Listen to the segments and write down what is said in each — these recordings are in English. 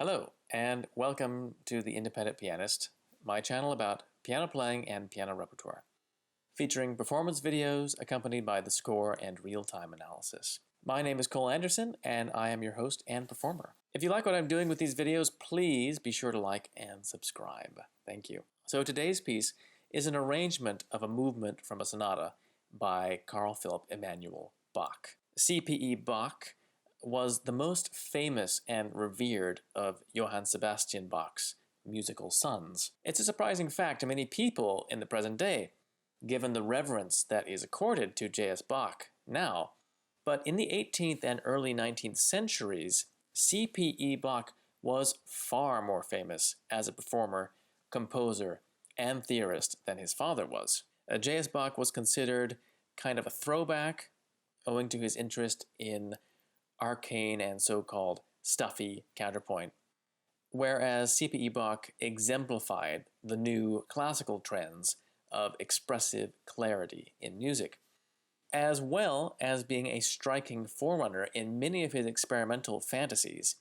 Hello, and welcome to The Independent Pianist, my channel about piano playing and piano repertoire, featuring performance videos accompanied by the score and real-time analysis. My name is Cole Anderson, and I am your host and performer. If you like what I'm doing with these videos, please be sure to like and subscribe. Thank you. So today's piece is an arrangement of a movement from a sonata by Carl Philipp Emanuel Bach. C.P.E. Bach was the most famous and revered of Johann Sebastian Bach's musical sons. It's a surprising fact to many people in the present day, given the reverence that is accorded to J.S. Bach now. But in the 18th and early 19th centuries, C.P.E. Bach was far more famous as a performer, composer, and theorist than his father was. J.S. Bach was considered kind of a throwback, owing to his interest in arcane and so-called stuffy counterpoint, whereas C.P.E. Bach exemplified the new classical trends of expressive clarity in music, as well as being a striking forerunner in many of his experimental fantasies,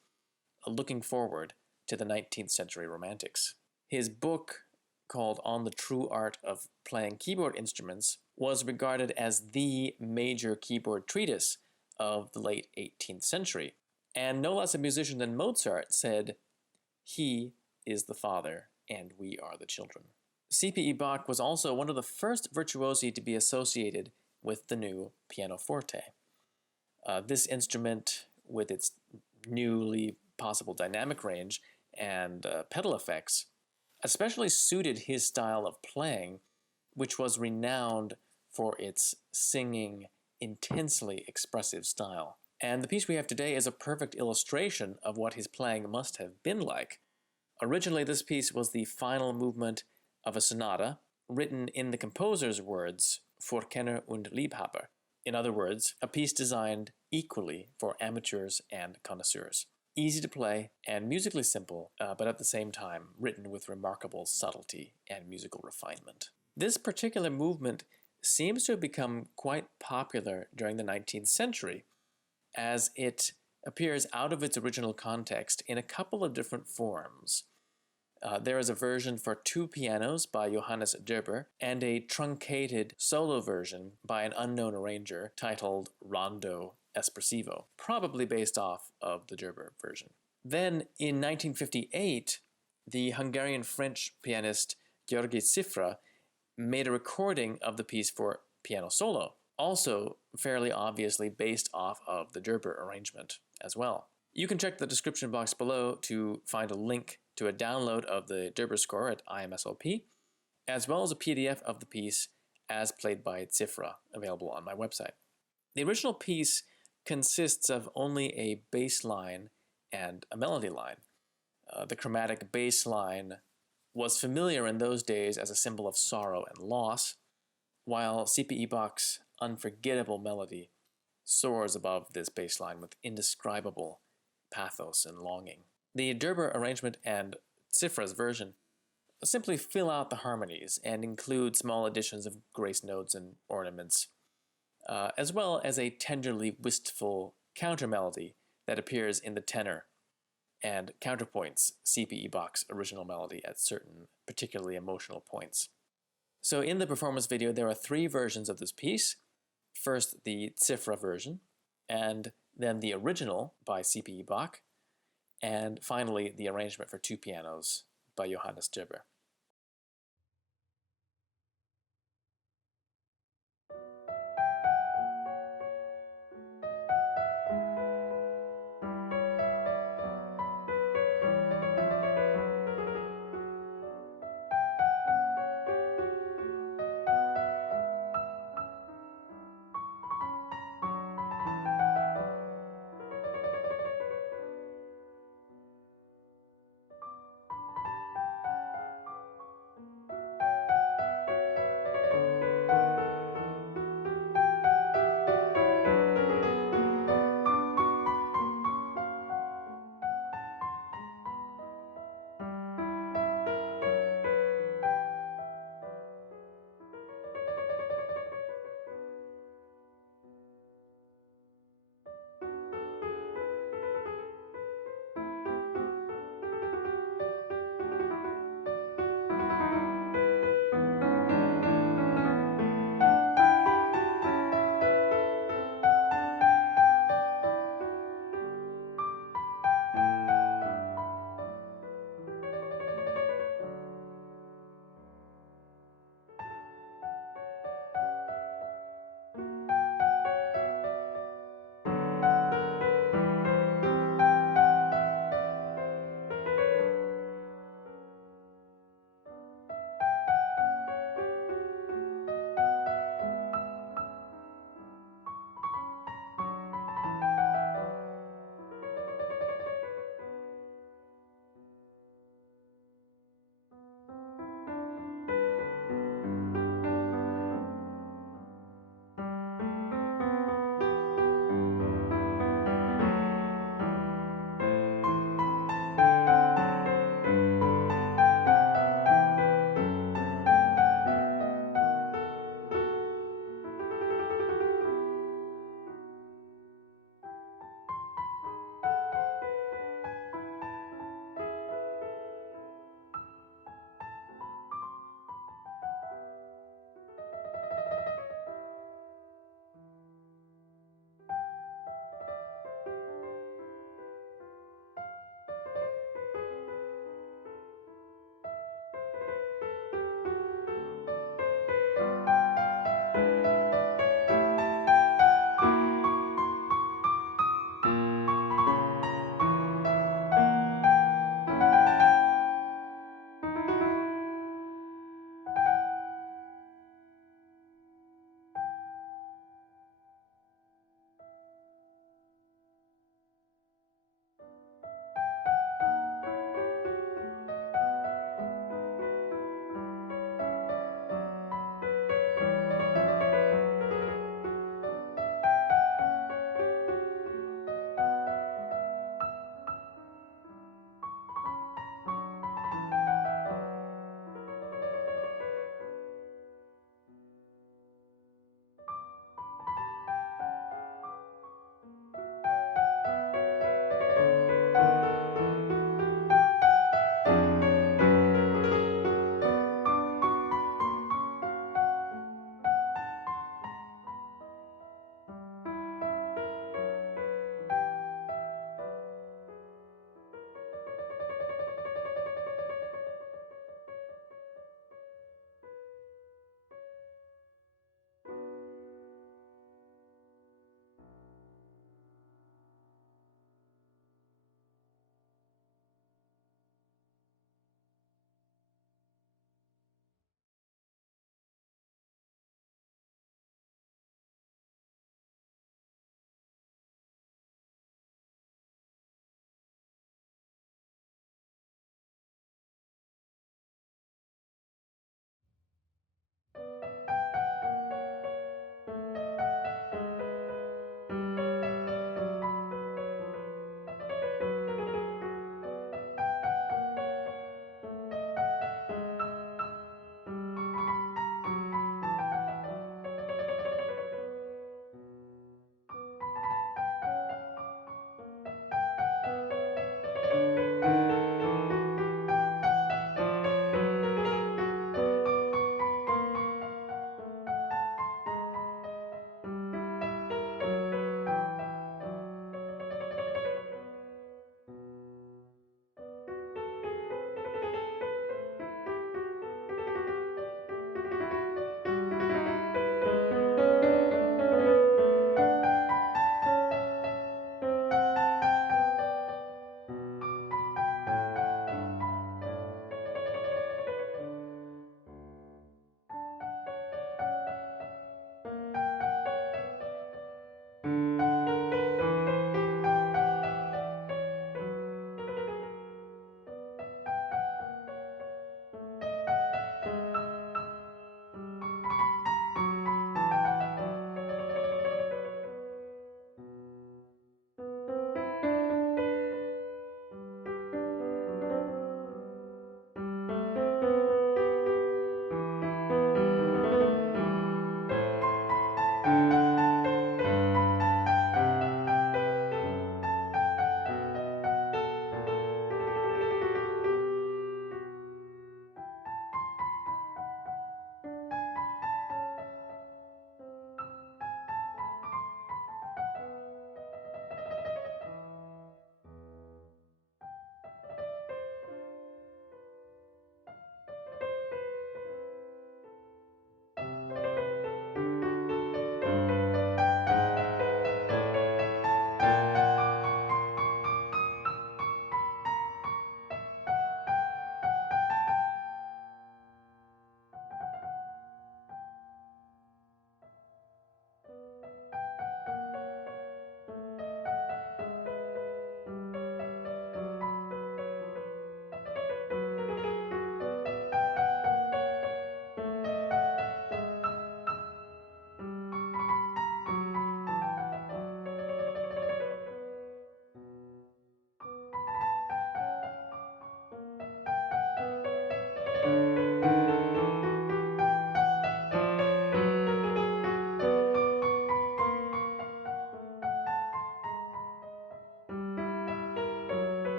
looking forward to the 19th century Romantics. His book, called On the True Art of Playing Keyboard Instruments, was regarded as the major keyboard treatise of the late 18th century. And no less a musician than Mozart said, "He is the father, and we are the children." C.P.E. Bach was also one of the first virtuosi to be associated with the new pianoforte. This instrument, with its newly possible dynamic range and pedal effects, especially suited his style of playing, which was renowned for its singing, intensely expressive style. And the piece we have today is a perfect illustration of what his playing must have been like. Originally, this piece was the final movement of a sonata written in the composer's words, für Kenner und Liebhaber. In other words, a piece designed equally for amateurs and connoisseurs. Easy to play and musically simple, but at the same time written with remarkable subtlety and musical refinement. This particular movement seems to have become quite popular during the 19th century, as it appears out of its original context in a couple of different forms. There is a version for two pianos by Johannes Gerber, and a truncated solo version by an unknown arranger titled Rondo Espressivo, probably based off of the Gerber version. Then, in 1958, the Hungarian-French pianist György Cifra made a recording of the piece for piano solo, also fairly obviously based off of the Gerber arrangement as well. You can check the description box below to find a link to a download of the Gerber score at IMSLP, as well as a PDF of the piece as played by Cifra, available on my website. The original piece consists of only a bass line and a melody line. The chromatic bass line was familiar in those days as a symbol of sorrow and loss, while C.P.E. Bach's unforgettable melody soars above this bass line with indescribable pathos and longing. The Gerber arrangement and Cifra's version simply fill out the harmonies and include small additions of grace notes and ornaments, as well as a tenderly wistful counter melody that appears in the tenor and counterpoints C.P.E. Bach's original melody at certain particularly emotional points. So in the performance video, there are three versions of this piece. First, the Cifra version, and then the original by C.P.E. Bach, and finally, the arrangement for two pianos by Johannes Gerber.